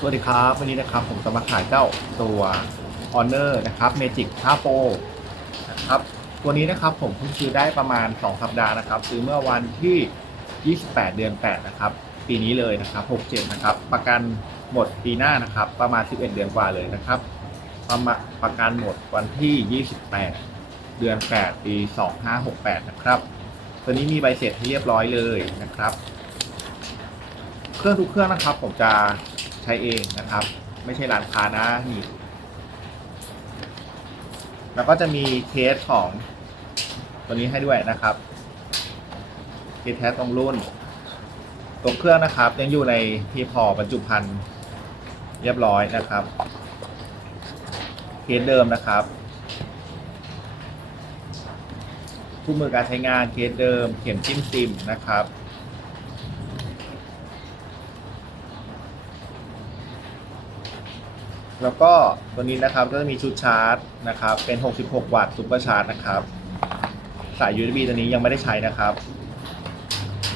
สวัสดีครับ วันนี้นะครับผมจะมาขายเจ้าตัว Honor นะครับ Magic 5 Pro นะครับตัวนี้นะครับผมเพิ่งซื้อได้ประมาณ 2 สัปดาห์นะครับ ซื้อเมื่อวันที่ 28 เดือน 8 นะครับ ปีนี้เลยนะครับ 67 นะครับ ประกันหมดปีหน้านะครับ ประมาณ 11 เดือนกว่าเลยนะครับประมาณประกันหมดวันที่ 28 เดือน 8 ปี 2568 นะครับ ตัวนี้มีใบเสร็จให้เรียบร้อยเลยนะครับ เครื่องทุกเครื่องนะครับ ผมจะ ช้เองนะครับ ไม่ใช่ร้านค้านะนี่ แล้วก็จะมีเคสของตัวนี้ให้ด้วยนะครับเคสแท้ตรงรุ่นตัวเครื่องนะครับ ยังอยู่ในที่พอบรรจุภัณฑ์เรียบร้อยนะครับเคสเดิมนะครับคู่มือการใช้งานเคสเดิม เข็มจิ้มซิมนะครับ แล้วก็ตัวนี้นะครับก็จะมีชุดชาร์จนะครับเป็น 66 วัตต์ซุปเปอร์ชาร์จนะครับสาย USB ตัวนี้ยังไม่ได้ใช้นะครับ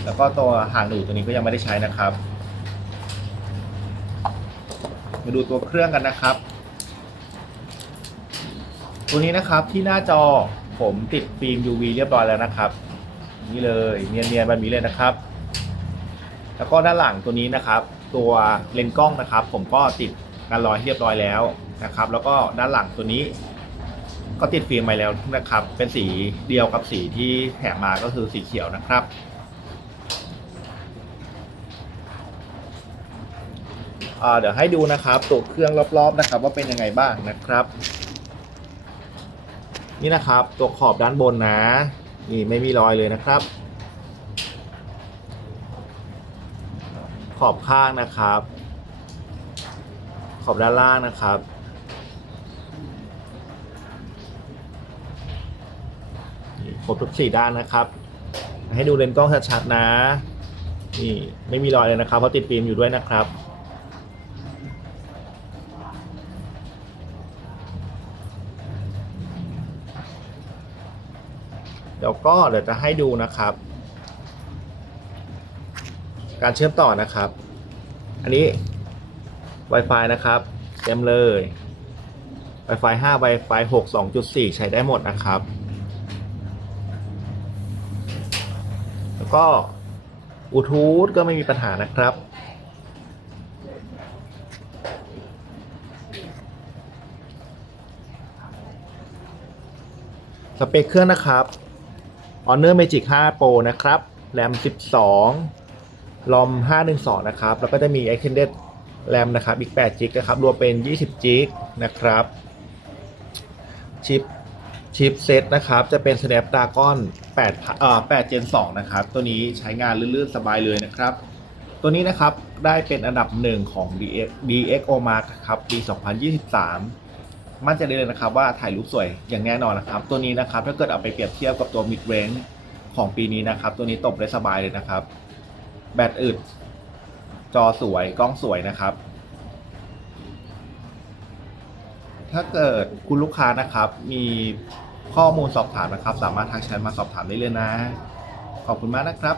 แล้วก็ตัวหางหนูตัวนี้ก็ยังไม่ได้ใช้นะครับ มาดูตัวเครื่องกันนะครับ ตัวนี้นะครับที่หน้าจอผมติดฟิล์ม UV เรียบร้อยแล้วนะครับ นี่เลยเนียนๆแบบนี้เลยนะครับ แล้วก็ด้านหลังตัวนี้นะครับ ตัวเลนส์กล้องนะครับ ผมก็ติด กันรอยเรียบร้อยแล้วนะครับ แล้วก็ด้านหลังตัวนี้ ก็ติดฟิล์มไปแล้วนะครับ เป็นสีเดียวกับสีที่แถมมาก็คือสีเขียวนะครับ เดี๋ยวให้ดูนะครับตัวเครื่องรอบๆนะครับ ว่าเป็นยังไงบ้างนะครับ นี่นะครับตัวขอบด้านบนนะนี่ไม่มีรอยเลยนะครับ ขอบข้างนะครับ ขอบด้านล่างนะครับ ครบทุกสี่ด้านนะครับ ให้ดูเลนส์กล้องชัดๆนะนี่ไม่มีรอยเลยนะครับ เพราะติดฟิล์มอยู่ด้วยนะครับเดี๋ยวก็เดี๋ยวจะให้ดูนะครับ การเชื่อมต่อนะครับ อันนี้ Wi-Fi นะครับเต็มเลย Wi-Fi 5 Wi-Fi 6 2.4 ใช้ได้หมดนะครับ แล้วก็บลูทูธก็ไม่มีปัญหานะครับ สเปคเครื่องนะครับ Honor Magic 5 Pro นะครับ แรม 12 ลอม 512 นะครับ แล้วก็จะมี Extended RAM นะครับอีก8 g b นะครับ รวมเป็น 20 g b นะครับ ชิป ชิปเซตนะครับ จะเป็น Snapdragon 8เอ่อ8 Gen 2 นะครับ ตัวนี้ใช้งานลื่นๆ สบายเลยนะครับ ตัวนี้นะครับได้เป็นอันดับหนึ่งของ DX DXO Mark ครับ ปี 2023 มั่นใจได้เลยนะครับว่าถ่ายรูปสวยอย่างแน่นอนนะครับ ตัวนี้นะครับ ถ้าเกิดเอาไปเปรียบเทียบกับตัว mid range ของปีนี้นะครับ ตัวนี้ตบได้สบายเลยนะครับ แบตอึด จอสวยกล้องสวยนะครับ ถ้าเกิดคุณลูกค้านะครับ มีข้อมูลสอบถามนะครับ สามารถทักแชทมาสอบถามได้เลยนะ ขอบคุณมากนะครับ